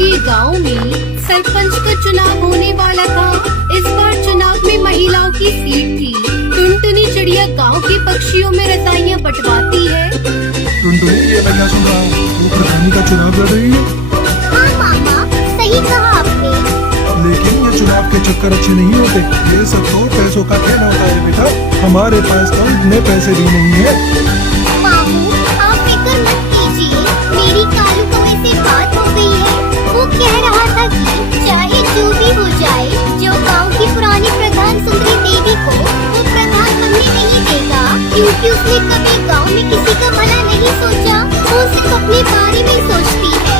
के गांव में सरपंच का चुनाव होने वाला था। इस बार चुनाव में महिलाओं की सीट थी। टुनटुनी चिड़िया गांव के पक्षियों में रजाइयाँ बंटवाती है। टुनटुनी, ये मैं क्या सुन रहा हूँ? वो प्रधानी का चुनाव लड़ रही है। हाँ मामा, सही कहा आपने। लेकिन ये चुनाव के चक्कर अच्छे नहीं होते। ये सब तो पैसों का खेल होता है बेटा। हमारे पास तो इतने पैसे भी नहीं है। मामू, आप फिक्र मत कीजिए। मेरी कालू कौवे से बात हो गई है। वो कह रहा था कि चाहे जो भी हो जाए, जो गांव की पुरानी प्रधान सुंदरी देवी को वो प्रधान बनने नहीं देगा, क्योंकि उसने कभी गांव में किसी का भला नहीं सोचा। वो सिर्फ अपने बारे में सोचती है।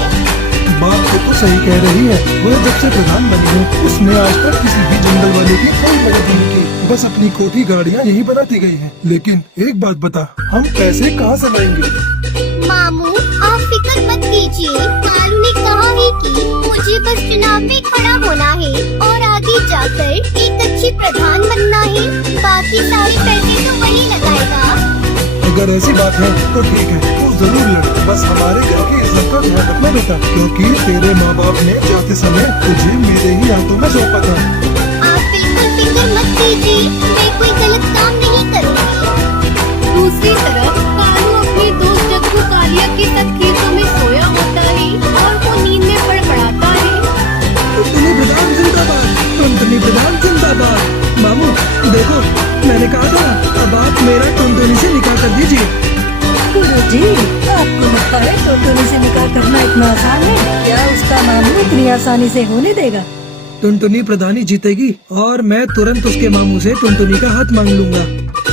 बात तो सही कह रही है। वह जब से प्रधान बनी है, उसने आज तक किसी भी जंगल वाले की कोई मदद नहीं की। बस अपनी खोटी गाड़ियाँ यही बनाती गई है। लेकिन एक बात बता, हम पैसे कहाँ से लाएंगे? मामू, आप फिक्र मत कीजिए। कालू ने कहा है कि मुझे बस चुनाव में खड़ा होना है और आगे जाकर एक अच्छी प्रधान बनना है। बाकी सारे पैसे तो वही लगाएगा। अगर ऐसी बात है तो ठीक है, तू जरूर लड़। बस हमारे घर की इज्जत का ध्यान रखना बेटा, क्योंकि तेरे माँ बाप ने जाते समय तुझे मेरे ही हाथों में सौंपा था। आप बिल्कुल फिक्र मत कीजिए। मैं कोई गलत काम नहीं करूँगी। दूसरी तरफ कालू अपने दोस्त जग्गू कालिया के साथ खेतों में सोया होता है और वो नींद में बड़बड़ाता है। टुनटुनी प्रधान जिंदाबाद, टुनटुनी प्रधान जिंदाबाद। मामू देखो, मैंने कहा था अब आप मेरा टुनटुनी से निकाह कर दीजिए। गुरुजी, आपको लगता है टुनटुनी से निकाह करना इतना आसान है? क्या उसका मामू इतनी आसानी से होने देगा? टुनटुनी प्रधानी जीतेगी और मैं तुरंत उसके मामू से टुनटुनी का हाथ मांग लूंगा।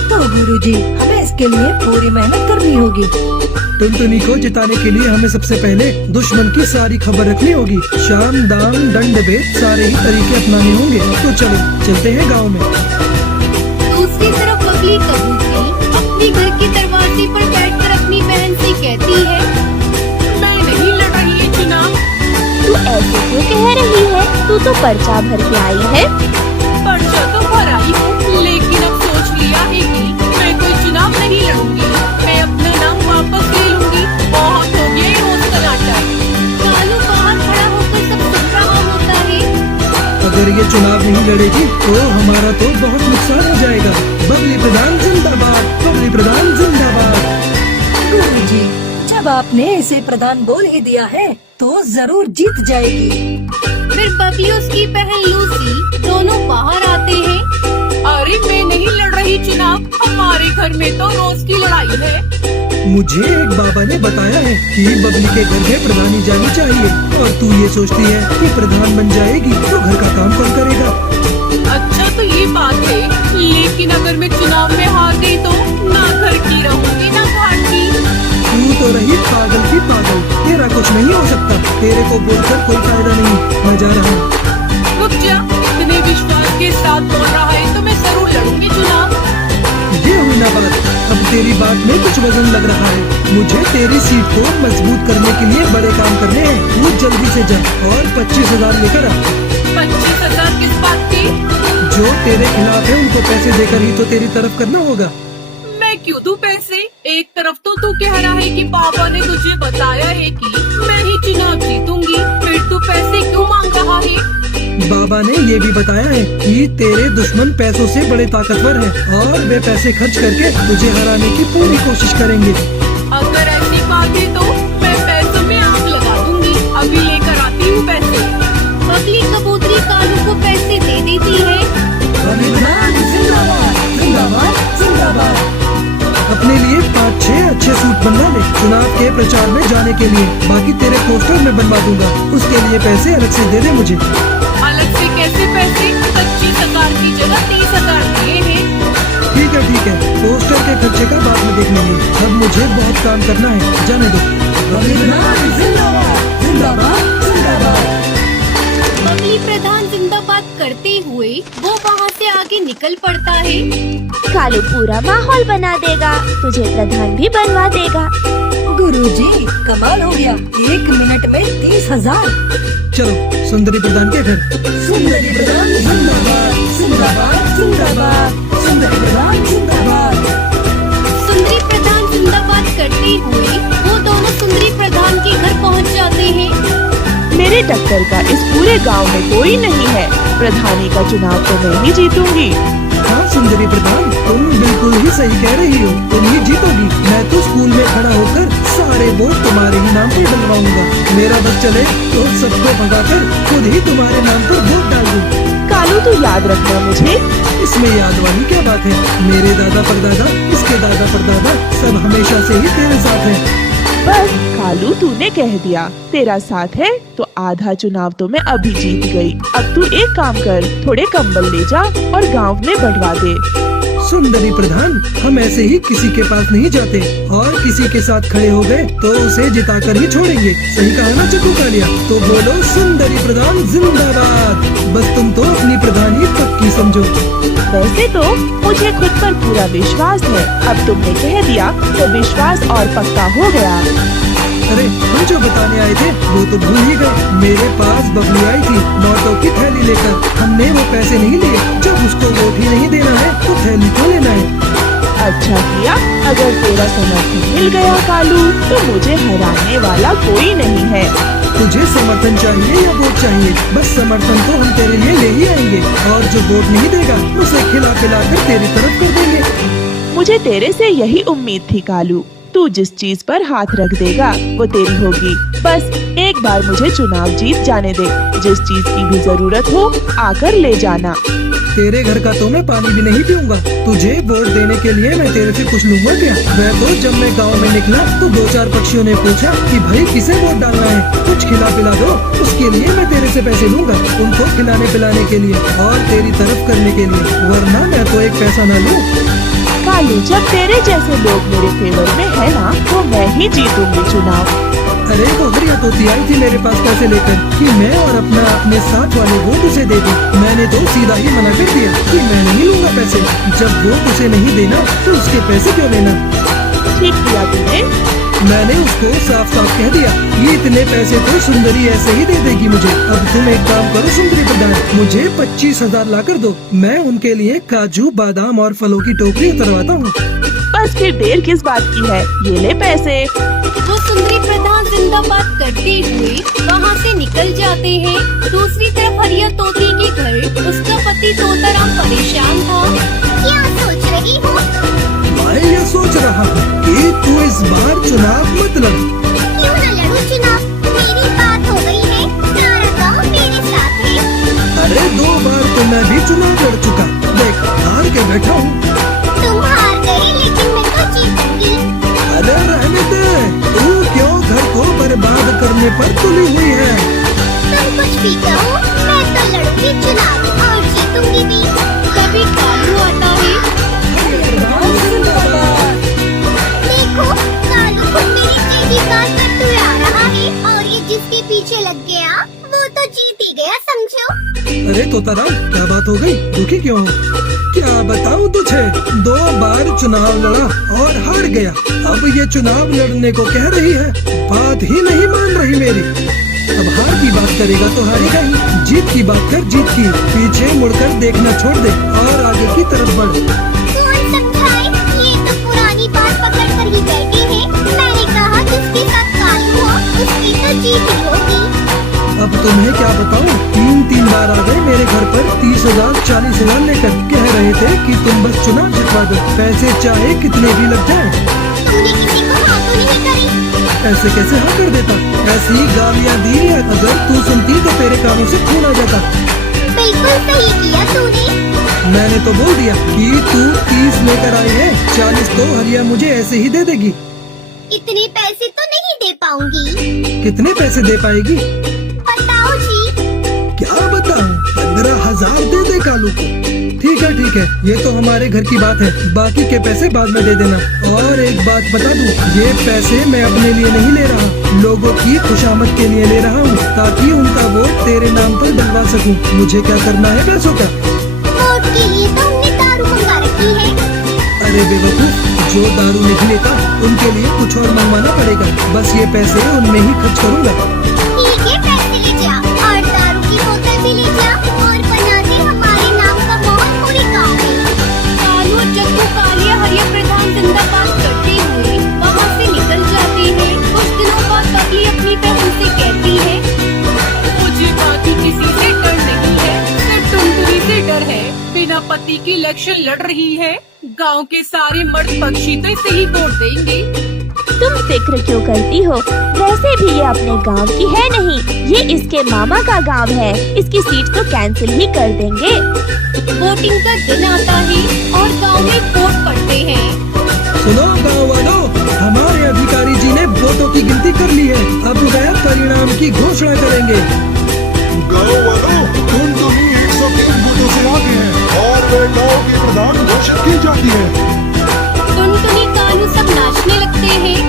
तो गुरुजी, हमें इसके लिए पूरी मेहनत करनी होगी। टुनटुनी को जिताने के लिए हमें सबसे पहले दुश्मन की सारी खबर रखनी होगी। शाम दाम दंड भेद सारे ही तरीके अपनाने होंगे। तो चलो चलते हैं गाँव में। दूसरी तरफ बबली कबूतरी अपने घर के दरवाजे पर बैठकर अपनी बहन से कहती है, मैं नहीं लड़ रही है चुनाव। तू ऐसे क्यों कह रही है? तू तो पर्चा भर के आई है। पर्चा तो भर आई हूँ, लेकिन अब सोच लिया है कि मैं कोई चुनाव नहीं लड़ूंगी। मैं अपना नाम वापस ले लूंगी। बहुत हो गया ये रोज का नाटक। कालू बाहर खड़ा होकर सब सुन रहा होता है। अगर ये चुनाव नहीं लड़ेगी तो हमारा तो बहुत नुकसान हो जाएगा। बबली प्रधान जिंदाबाद, बबली प्रधान जिंदाबाद। गुरुजी, जब आपने इसे प्रधान बोल ही दिया है तो जरूर जीत जाएगी। फिर बबली और उसकी बहन लूसी दोनों बाहर आते हैं। अरे मैं नहीं लड़ रही चुनाव, हमारे घर में तो रोज की लड़ाई है। मुझे एक बाबा ने बताया है कि बबली के घर में प्रधानी जानी चाहिए, और तू ये सोचती है कि प्रधान बन जाएगी तो घर का काम कौन करेगा? अच्छा तो ये बात है, लेकिन अगर मैं चुनाव में हार गई तो ना घर की रहूंगी ना घाट की। तू तो रही पागल की पागल। तेरा कुछ नहीं हो सकता। तेरे को बोलकर कोई फायदा नहीं। मैं जा रहा हूँ। रुक जा, इतने विश्वास के साथ बोल रहा है तो मैं जरूर लड़ूंगी चुनाव। ये हुई ना बात। अब तेरी बात में कुछ वजन लग रहा है। मुझे तेरी सीट को मजबूत करने के लिए बड़े काम करने हैं। तू जल्दी से जा और 25,000 लेकर आ। 25,000 किस बात की? जो तेरे खिलाफ है उनको पैसे देकर ही तो तेरी तरफ करना होगा। मैं क्यों दूं पैसे? एक तरफ तो तू कह रहा है कि पापा ने तुझे बताया है कि मैं ही चुनाव जीतूंगी, फिर तू पैसे क्यों मांग रहा है? बाबा ने ये भी बताया है कि तेरे दुश्मन पैसों से बड़े ताकतवर हैं और वे पैसे खर्च करके तुझे हराने की पूरी कोशिश करेंगे। अगर ऐसी बात है तो मैं पैसों में आग लगा दूंगी। अभी लेकर आती हूँ पैसे। बबली कबूतरी कालू को पैसे दे देती है। बबली प्रधान जिंदाबाद, जिंदाबाद, जिंदाबाद। अपने लिए 5-6 अच्छे सूट बनवा ले चुनाव के प्रचार में जाने के लिए। बाकी तेरे पोस्टर में बनवा दूंगा। उसके लिए पैसे अलग से दे दे मुझे। अलग से कैसे पैसे? 25,000 की जगह 30,000 दिए हैं। ठीक है, पोस्टर के खर्चे का बाद में देख लेंगे। अब मुझे बहुत काम करना है, जाने दो। बबली प्रधान जिंदाबाद, जिंदाबाद, जिंदाबाद। बबली प्रधान जिंदाबाद करते हुए वो वहाँ से आगे निकल पड़ता है। कालू पूरा माहौल बना देगा, तुझे प्रधान भी बनवा देगा। गुरुजी, कमाल हो गया। 1 मिनट में 30,000। चलो सुंदरी प्रधान के घर। सुंदरी प्रधान जिंदाबाद, जिंदाबाद, जिंदाबाद। सुंदरी प्रधान जिंदाबाद। सुंदरी प्रधान जिंदाबाद करते हुए वो दोनों सुंदरी प्रधान के घर पहुंच जाते हैं। मेरे मेरे टक्कर का इस पूरे गांव में कोई नहीं है। प्रधानी का चुनाव तो मैं ही जीतूंगी। हाँ सुंदरी प्रधान, तुम बिल्कुल ही सही कह रही हो, तुम ही जीतोगी। मैं तो स्कूल में खड़ा होकर सारे वोट तुम्हारे ही नाम पर डलवाऊंगा। मेरा बस चले तो सबको भगाकर खुद ही तुम्हारे नाम पर वोट डाल दूं। कालू तू याद रखना मुझे। इसमें याद वाली क्या बात है, मेरे दादा परदादा, इसके दादा परदादा सब हमेशा से ही तेरे साथ हैं। बस कालू तूने कह दिया तेरा साथ है तो आधा चुनाव तो मैं अभी जीत गई। अब तू एक काम कर, थोड़े कंबल ले जा और गांव में बंटवा दे। सुंदरी प्रधान, हम ऐसे ही किसी के पास नहीं जाते और किसी के साथ खड़े हो गए तो उसे जिताकर ही छोड़ेंगे। सही कहा ना चक्कू कालिया? तो बोलो सुंदरी प्रधान जिंदाबाद। बस तुम तो अपनी प्रधानी पक्की समझो। वैसे तो मुझे खुद पर पूरा विश्वास है, अब तुमने कह दिया तो विश्वास और पक्का हो गया। अरे हम जो बताने आए थे वो तो भूल ही गए। मेरे पास बबली आई थी नोटों की थैली लेकर, हमने वो पैसे नहीं लिए। जब उसको वोट ही नहीं देना है तो थैली क्यों लेना है? अच्छा किया, अगर तेरा समर्थन मिल गया कालू तो मुझे हराने वाला कोई नहीं है। तुझे समर्थन चाहिए या वोट चाहिए? बस समर्थन तो हम तेरे लिए ले ही आएंगे और जो वोट नहीं देगा उसे खिला पिला कर तेरी तरफ कर देंगे। मुझे तेरे से यही उम्मीद थी कालू, तू जिस चीज पर हाथ रख देगा वो तेरी होगी। बस एक बार मुझे चुनाव जीत जाने दे, जिस चीज की भी जरूरत हो आकर ले जाना। तेरे घर का तो मैं पानी भी नहीं पीऊंगा। तुझे वोट देने के लिए मैं तेरे से कुछ लूंगा क्या? मैं तो जब मैं गांव में निकला तो 2-4 पक्षियों ने पूछा कि भाई किसे वोट डालना है, कुछ खिला पिला दो। उसके लिए मैं तेरे से पैसे लूंगा, उनको खिलाने पिलाने के लिए और तेरी तरफ करने के लिए, वरना मैं तो एक पैसा न लूं। कालू, जब तेरे जैसे लोग मेरे फेवर में है ना तो मैं ही जीतूंगी चुनाव। अरे वो हरिया तोती आई थी मेरे पास पैसे लेकर कि मैं और अपने साथ वाले वोट उसे दे दूं। मैंने तो सीधा ही मना कर दिया कि मैं नहीं लूंगा पैसे। जब वोट उसे नहीं देना तो उसके पैसे क्यों लेना? ठीक किया तूने। मैंने उसको साफ साफ कह दिया कि इतने पैसे तो सुंदरी ऐसे ही दे देगी मुझे। अब तुम एक काम करो सुंदरी प्रधान, मुझे 25,000 ला कर दो। मैं उनके लिए काजू बादाम और फलों की टोकरी उतरवाता हूँ। बस फिर देर किस बात की है, ये ले पैसे। वो सुंदरी प्रधान जिंदाबाद करते हुए वहाँ से निकल जाते हैं। दूसरी तरफ हरिया तोती के घर उसका पति तोताराम परेशान था। क्या सोच रही हो? मैं ये सोच रहा हूँ कि तू इस बार चुनाव मत लड़। क्यों न लड़ूं चुनाव? मेरी बात हो गई है, सारा गांव मेरे साथ है। अरे 2 बार तो मैं भी चुनाव लड़ चुका, देख हार के बैठा हूँ। तुम हार गए लेकिन मैं तो जीतूंगी। अरे रहने दे, तू क्यों घर को बर्बाद करने पर तुली हुई है? तुम कुछ भी कहो, मैं तो लड़ूंगी चुनाव और जीतूंगी भी। तभी कालू आता है। देखो कालू को मेरी जीजी कार करते हुए आ रहा है और ये जिसके पीछे लग गया वो तो जीत ही गया समझो। अरे तोताराम, क्या बात हो गई? दुखी क्यों हो? क्या बताऊं तुझे, 2 बार चुनाव लड़ा और हार गया। अब ये चुनाव लड़ने को कह रही है, बात ही नहीं मान रही मेरी। अब हार की बात करेगा तो हारेगा ही, जीत की बात कर जीत की। पीछे मुड़कर देखना छोड़ दे और आगे की तरफ बढ़। कौन समझाए, ये तो पुरानी बात पकड़ कर ही बैठे हैं। मैंने कहा जिसके साथ कालू हो उसकी तो जीत ही होगी। अब तुम्हें क्या बताऊं, 3 बार आ गए मेरे घर पर 30,000 40,000 लेकर। कह रहे थे कि तुम बस चुनाव जितवा दो, पैसे चाहे कितने भी लग जाए। तुमने किसी को हाँ तो नहीं करी? ऐसे कैसे हाँ कर देता? ऐसी गालियाँ दी है, अगर तू सुनती तो तेरे कानों से खून आ जाता। बिल्कुल सही किया तूने। मैंने तो बोल दिया कि तू 30 लेकर आई है, 40 तो हरिया मुझे ऐसे ही दे देगी। इतने पैसे तो नहीं दे पाऊंगी। कितने पैसे दे पाएगी? बताओ जी। क्या बताऊं, 15,000 दे दे कालू को। ठीक है, ये तो हमारे घर की बात है, बाकी के पैसे बाद में दे देना। और एक बात बता दूं, ये पैसे मैं अपने लिए नहीं ले रहा, लोगों की खुशामद के लिए ले रहा हूँ, ताकि उनका वोट तेरे नाम पर डलवा सकूं। मुझे क्या करना है पैसों का? वोट के लिए तो हमने दारू मंगा रखी है। अरे बेवकूफ, जो दारू नहीं लेता उनके लिए कुछ और मंगवाना पड़ेगा। बस ये पैसे उनमें ही खर्च करूँगा। ठीक है, पैसे ले जा और दारू की बोतल भी ले जा और बना दे हमारे नाम का मोहर पूरे गाँव में। कालू और चक्कू कालिया हरिया प्रधान जिंदाबाद करते हुए वहाँ से निकल जाते हैं। कुछ दिनों बाद बबली अपनी बहन से कहती है, इलेक्शन लड़ रही है, गांव के सारे मर्द पक्षी तो इसे ही वोट देंगे। तुम फिक्र क्यों करती हो? वैसे भी ये अपने गांव की है नहीं, ये इसके मामा का गांव है। इसकी सीट तो कैंसिल ही कर देंगे। वोटिंग का दिन आता है और गांव में वोट पड़ते हैं। सुनो गाँव वालों, हमारे अधिकारी जी ने वोटों की गिनती कर ली है। अब वह परिणाम की घोषणा करेंगे। गाँव वालों, टुनटुनी 103 वोटों से आगे है और वे गाँव की प्रधान घोषित की जाती है। टुनटुनी कालू सब नाचने लगते हैं।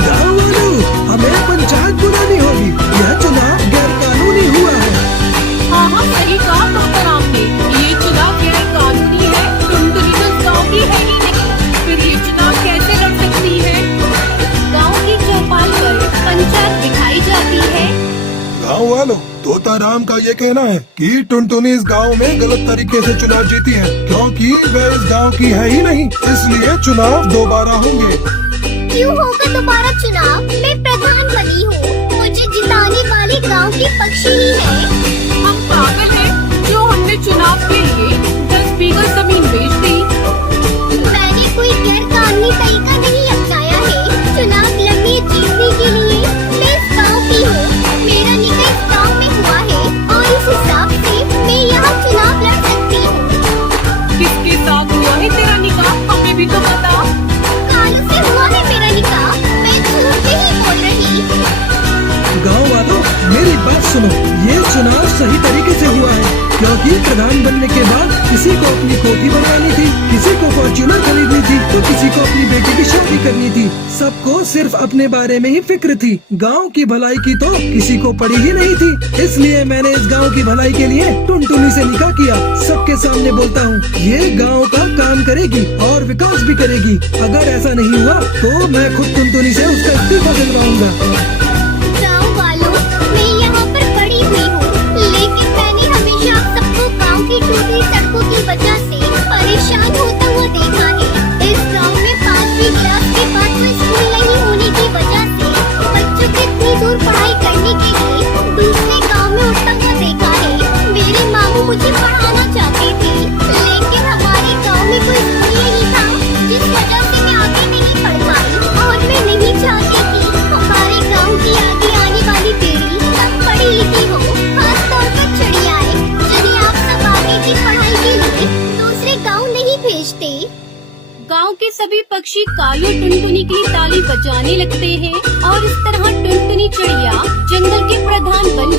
गाँव वालों, हमें पंचायत बुलानी होगी। यह चुनाव गैर कानूनी हुआ है। हाँ हाँ, सही कहा डॉक्टर आपने, ये चुनाव गैर कानूनी है। टुनटुनी तो इस गाँव की है ही नहीं, फिर ये चुनाव कैसे लड़ सकती है? गांव की चौपाल पर पंचायत बिठाई जाती है। गाँव वालों, तोताराम का ये कहना है कि टुनटुनी इस गांव में गलत तरीके से चुनाव जीती है, क्योंकि वह इस गांव की है ही नहीं, इसलिए चुनाव दोबारा होंगे। क्यों होगा दोबारा चुनाव? मैं प्रधान बनी हूँ, मुझे जिताने वाले गांव के पक्षी ही है। हम पागल हैं जो हमने चुनाव के लिए 10 बीघा जमीन बेच दी। मैंने कोई गैर कानूनी तरीका नहीं अपनाया है। चुनाव लड़ने जीतने के लिए मैं इस गांव की हूँ। मेरा निकाह इस गांव में हुआ है और इस हिसाब से मैं यहाँ चुनाव लड़ सकती हूँ। किसके साथ हुआ है तेरा निकाह, हमें भी तो बता। कालू से हुआ है मेरा निकाह, मैं झूठ नहीं बोल रही। गाँव वालों, मेरी बात सुनो, ये चुनाव सही तरीके से हुआ है, क्योंकि प्रधान बनने के बाद किसी को अपनी कोठी बनवानी थी, किसी को फॉर्च्यूनर खरीदनी थी, तो किसी को अपनी बेटी की शादी करनी थी। सबको सिर्फ अपने बारे में ही फिक्र थी। गांव की भलाई की तो किसी को पड़ी ही नहीं थी। इसलिए मैंने इस गांव की भलाई के लिए टुनटुनी से निकाह किया। सबके सामने बोलता हूँ, ये गांव का काम करेगी और विकास भी करेगी। अगर ऐसा नहीं हुआ तो मैं खुद टुनटुनी से उसका इस्तीफा दिलवाऊंगा। गाँव वालों, मैं यहाँ पर खड़ी हुई हूँ, लेकिन मैंने हमेशा आप सबको गाँव की टूटी सड़कों की वजह से परेशान होता हुआ देखा है। इस गाँव में 5वीं क्लास के बाद कोई स्कूल नहीं होने की वजह से बच्चों को इतनी दूर पढ़ाई करने के लिए दूसरे गाँव में उठता हुआ देखा है। मेरे मामू मुझे पढ़ाना चाहते थे, लेकिन हमारे गाँव में कोई स्कूल नहीं था, जिस वजह से मैं आगे नहीं पढ़ पाई। और मैं नहीं चाहती कि हमारे गाँव की आगे आने वाली पीढ़ी सब पढ़ी लिखी हो, खासतौर पर चिड़ियाएं, जिन्हें आप सब आगे की पढ़ाई के लिए दूसरे गाँव नहीं भेजते। गांव के सभी पक्षी कालू टुनटुनी के लिए ताली बजाने लगते हैं और इस तरह टुनटुनी चिड़िया जंगल के प्रधान बन